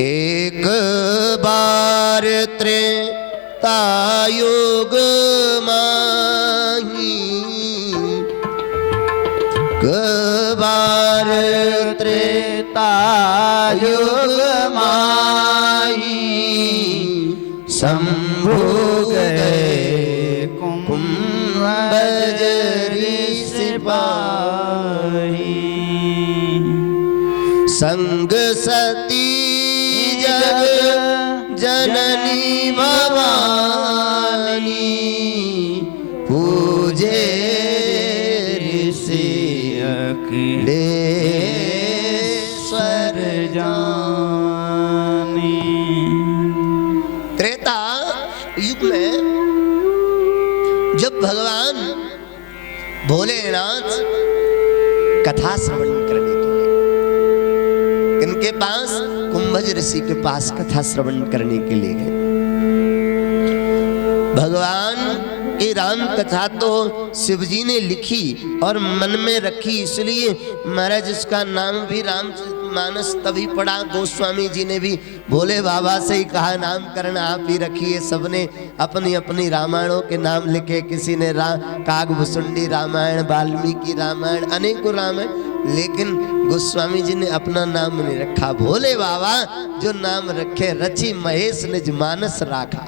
एक बार त्रेतायुग माही, बार त्रेतायुग माही, शंभु गए कुंभज ऋषिपाही, संग सती जग जननी भवानी, पूजे ऋषि अखिलेश्वर जानी। त्रेता युग में जब भगवान भोलेनाथ कथा श्रवण करने के लिए इनके पास कुंभज ऋषि के पास कथा श्रवण करने के लिए गए। भगवान की राम कथा तो शिव जी ने लिखी और मन में रखी, इसलिए महाराज इसका नाम भी रामचरितमानस तभी पड़ा। गोस्वामी जी ने भी भोले बाबा से ही कहा नामकरण आप ही रखिए। सबने अपनी अपनी रामायणों के नाम लिखे, किसी ने कागभूषुंडी रामायण, वाल्मीकि रामायण, अनेकों रामायण, लेकिन गोस्वामी जी ने अपना नाम नहीं रखा। भोले बाबा जो नाम रखे, रची महेश निज मानस राखा।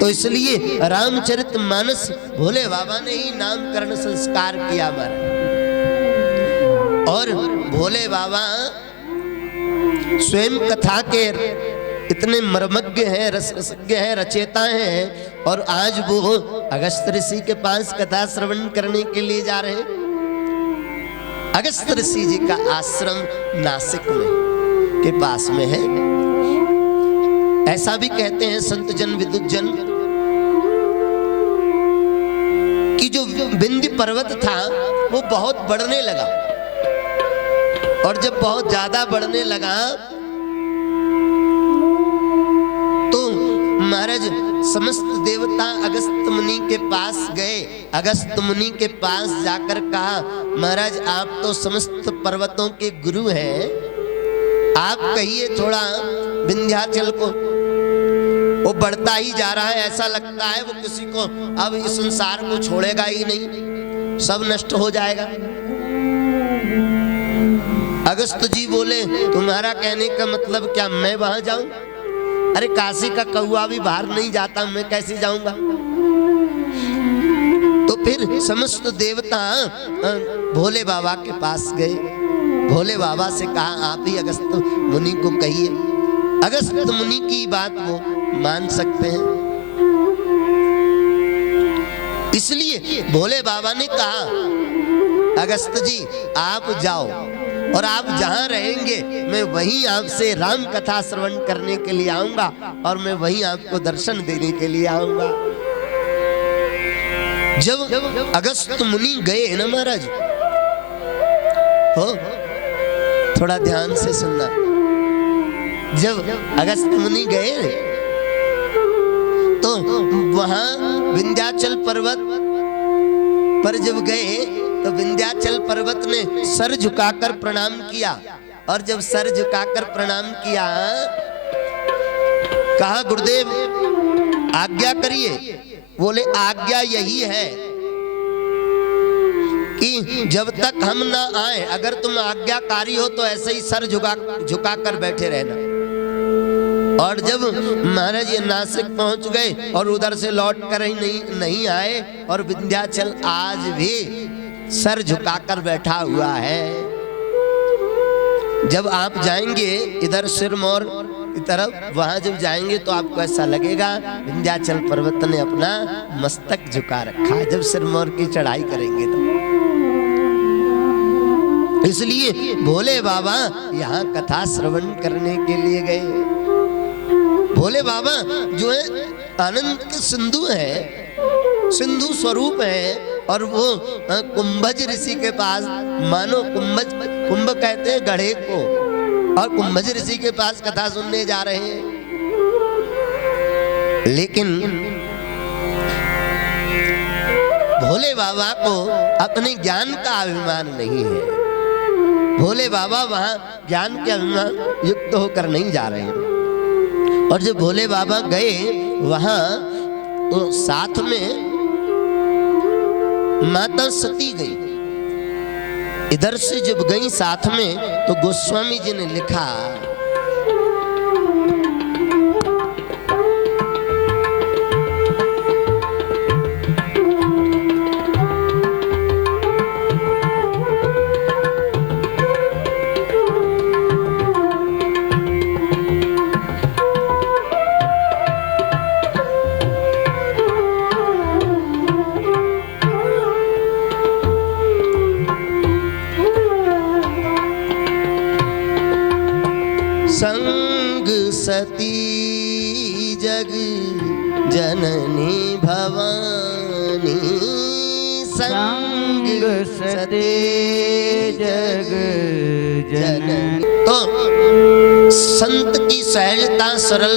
तो इसलिए रामचरितमानस भोले बाबा ने ही नामकरण संस्कार किया हमारा। और भोले बाबा स्वयं कथा के इतने मर्मज्ञ हैं, रसज्ञ हैं, रचेता हैं। और आज वो अगस्त्य ऋषि के पास कथा श्रवण करने के लिए जा रहे हैं। अगस्त्य ऋषि जी का आश्रम नासिक में के पास में है। ऐसा भी कहते हैं संत जन विद्वत जन कि जो विंध्य पर्वत था वो बहुत बढ़ने लगा, और जब बहुत ज्यादा बढ़ने लगा तो महाराज समस्त देवता अगस्त्य मुनि के पास गए। अगस्त्य मुनि के पास जाकर कहा, महाराज आप तो समस्त पर्वतों के गुरु हैं, आप कहिए थोड़ा विंध्याचल को। वो बढ़ता ही जा रहा है, ऐसा लगता है वो किसी को अब इस संसार को छोड़ेगा ही नहीं, सब नष्ट हो जाएगा। अगस्त्य जी बोले, तुम्हारा कहने का मतलब क्या मैं वहां जाऊं? अरे काशी का कौआ भी बाहर नहीं जाता, मैं कैसे जाऊंगा? तो फिर समस्त देवता भोले बाबा के पास गए। भोले बाबा से कहा आप ही अगस्त्य मुनि को कहिए। अगस्त्य मुनि की बात वो मान सकते हैं, इसलिए भोले बाबा ने कहा अगस्त्य जी आप जाओ, और आप जहां रहेंगे मैं वहीं आपसे राम कथा श्रवण करने के लिए आऊंगा, और मैं वहीं आपको दर्शन देने के लिए आऊंगा। जब अगस्त्य मुनि गए ना महाराज, हो थोड़ा ध्यान से सुनना। जब अगस्त्य मुनि गए तो वहां विंध्याचल पर्वत पर जब गए तो विंध्याचल पर्वत ने सर झुकाकर प्रणाम किया। और जब सर झुकाकर प्रणाम किया, कहा गुरुदेव आज्ञा करिए। बोले आज्ञा यही है कि जब तक हम ना आए, अगर तुम आज्ञाकारी हो तो ऐसे ही सर झुकाकर बैठे रहना। और जब महाराज ये नासिक पहुंच गए और उधर से लौट कर ही नहीं आए, और विंध्याचल आज भी सर झुकाकर बैठा हुआ है। जब आप जाएंगे इधर सिरमौर की तरफ, वहां जब जाएंगे तो आपको ऐसा लगेगा विंध्याचल पर्वत ने अपना मस्तक झुका रखा है, जब सिरमौर की चढ़ाई करेंगे तो। इसलिए भोले बाबा यहाँ कथा श्रवण करने के लिए गए। भोले बाबा जो है आनंद के सिंधु है, सिंधु स्वरूप है। और वो कुंभज ऋषि के पास, मानो कुंभ कहते हैं गढ़े को, और कुंभज ऋषि के पास कथा सुनने जा रहे हैं। लेकिन भोले बाबा को अपने ज्ञान का अभिमान नहीं है। भोले बाबा वहां ज्ञान के अभिमान युक्त होकर नहीं जा रहे हैं। और जब भोले बाबा गए वहां तो साथ में माता सती गई। इधर से जब गई साथ में तो गोस्वामी जी ने लिखा, संग सती जग जननी भवानी, संग सती जग जननी। तो संत की सहजता सरल